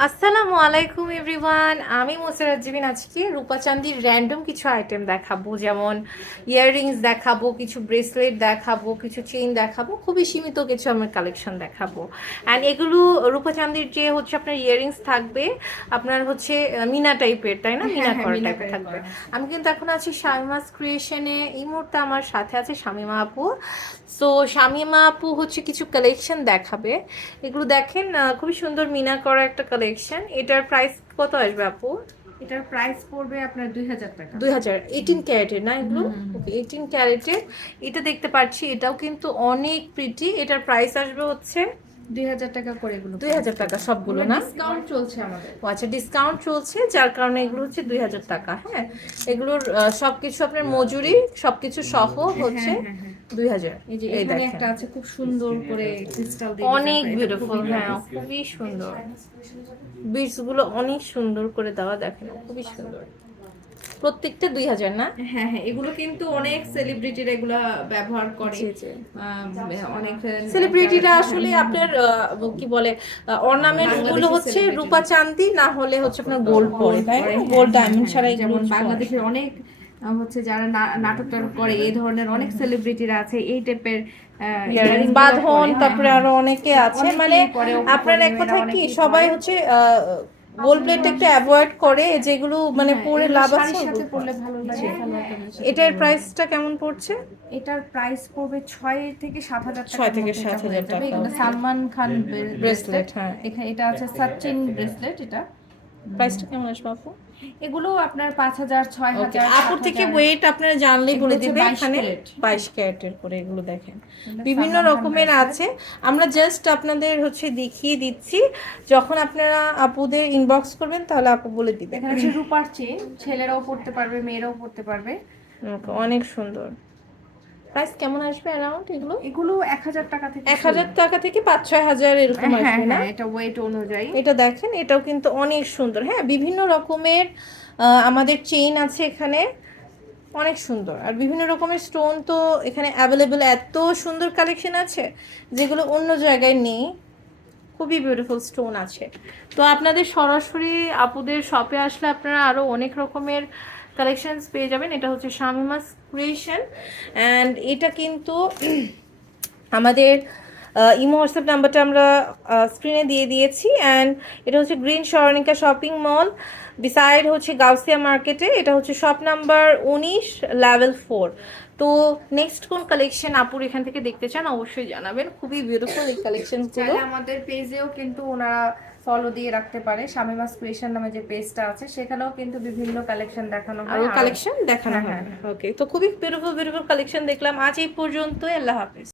আসসালামু আলাইকুম এভরিওয়ান, আমি মুসারাত জাবিন। আজকে রূপা চাঁদির র্যান্ডম কিছু আইটেম দেখাবো, যেমন ইয়াররিংস দেখাবো, কিছু ব্রেসলেট দেখাবো, কিছু চেইন দেখাবো, খুবই সীমিত কিছু আমার কালেকশন দেখাবো। অ্যান্ড এগুলো রূপা চাঁদির যে হচ্ছে আপনার ইয়াররিংস থাকবে, আপনার হচ্ছে মিনা টাইপের, তাই না? মিনা করা টাইপের থাকবে। আমি কিন্তু এখন আছি শামিমাস ক্রিয়েশনে। এই মুহূর্তে আমার সাথে আছে শামিমা আপু। সো শামিমা আপু হচ্ছে কিছু কালেকশন দেখাবে। এগুলো দেখেন, খুবই সুন্দর মিনা করা একটা কালেকশন। এটার প্রাইস কত আসবে আপু? এটার প্রাইস পড়বে আপনার 2000 টাকা। 2000, 18 ক্যারেটের না এগুলো? ওকে, 18 ক্যারেটের। এটা দেখতে পাচ্ছি, এটাও কিন্তু অনেক প্রিটি। এটার প্রাইস আসবে হচ্ছে 2000 টাকা করে। এগুলো 2000 টাকা সবগুলো না? ডিসকাউন্ট চলছে আমাদের। ও আচ্ছা, ডিসকাউন্ট চলছে, যার কারণে এগুলো হচ্ছে 2000 টাকা। হ্যাঁ, এগুলোর সবকিছু আপনার মজুরি সবকিছু সহ হচ্ছে 2000। এই যে এখানে একটা আছে খুব সুন্দর করে ক্রিস্টাল দিয়ে অনেক বিউটিফুল। হ্যাঁ, খুবই সুন্দর। বিটস গুলো অনেক সুন্দর করে দেওয়া, দেখেন খুবই সুন্দর। প্রত্যেকটা 2000 না? হ্যাঁ হ্যাঁ, এগুলো কিন্তু অনেক সেলিব্রিটিরা এগুলো ব্যবহার করে। অনেক সেলিব্রিটিরা আসলে আপনার কি বলে, অর্নামেন্ট গুলো হচ্ছে রূপা চাঁদি, না হলে হচ্ছে আপনার গোল্ড পরে, তাই না? গোল্ড ডায়মন্ড ছাড়া যেমন বাংলাদেশের অনেক হচ্ছে যারা নাটক টাটক করে, এই ধরনের অনেক সেলিব্রিটিরা আছে এই টাইপের বাঁধন, তারপরে আরো অনেকে আছে। মানে আপনার এক কথা কি, সবাই হচ্ছে গোল্ড প্লেট একটু অ্যাভয়েড করে, যেগুলো মানে পরে লাভ আছে। সাথে পরলে ভালো লাগে। এটার প্রাইসটা কেমন পড়ছে? এটার প্রাইস পড়বে 6 থেকে 7000 টাকা। 6 থেকে 7000 টাকা। এটা সালমান খান ব্রেসলেট। হ্যাঁ, এখানে এটা আছে সচিন ব্রেসলেট। এটা প্রাইসটা কেমন আসবে আপু? এগুলো আপনার 5000, 6000। আপুর থেকে ওয়েট আপনারা জানলেই বলে দিবে। এখানে 22 ক্যারেটের করে এগুলো দেখেন, বিভিন্ন রকমের আছে। আমরা জাস্ট আপনাদের হচ্ছে দেখিয়ে দিচ্ছি, যখন আপনারা আপুদের ইনবক্স করবেন তাহলে আপু বলে দিবে। এখানে হচ্ছে রূপার চেন, ছেলেরাও পড়তে পারবে, মেয়েরাও পড়তে পারবে। অনেক সুন্দর। প্রাইস কেমন আসবে অ্যারাউন্ড এগুলো? এগুলো 1000 টাকা থেকে 1000 টাকা থেকে 5-6000 এরকম আসবে না? এটা ওয়েট অনুযায়ী। এটা দেখেন, এটাও কিন্তু অনেক সুন্দর। হ্যাঁ, বিভিন্ন রকমের আমাদের চেইন আছে এখানে, অনেক সুন্দর। আর বিভিন্ন রকমের স্টোন তো এখানে অ্যাভেলেবেল। এত সুন্দর কালেকশন আছে যেগুলো অন্য জায়গায় নেই। খুবই বিউটিফুল স্টোন আছে। তো আপনাদের সরাসরি আপুদের শপে আসলে আপনারা আরও অনেক রকমের কালেকশনস পেয়ে যাবেন। এটা হচ্ছে শামিমাস ক্রিয়েশন। অ্যান্ড এটা কিন্তু আমাদের ইমো হোয়াটসঅ্যাপ নাম্বারটা আমরা স্ক্রিনে দিয়ে দিয়েছি। অ্যান্ড এটা হচ্ছে green Swarnika shopping mall, beside হচ্ছে গাউসিয়া মার্কেটে। এটা হচ্ছে শপ নাম্বার 19, লেভেল 4। তো নেক্সট কোন কালেকশন আপুর এখান থেকে দেখতে চান অবশ্যই জানাবেন। খুবই বিউটিফুল এই কালেকশনগুলো। আমাদের পেজেও কিন্তু ওনারা ফলো দিয়ে রাখতে পারে। শামিমাস ক্রিয়েশন নামে যে পেজটা আছে, সেখানেও কিন্তু বিভিন্ন কালেকশন দেখানো হয়, আরো কালেকশন দেখানো হয়। ওকে, তো খুবই বিউটিফুল বিউটিফুল কালেকশন দেখলাম। আজ এই পর্যন্তই। আল্লাহ হাফেজ।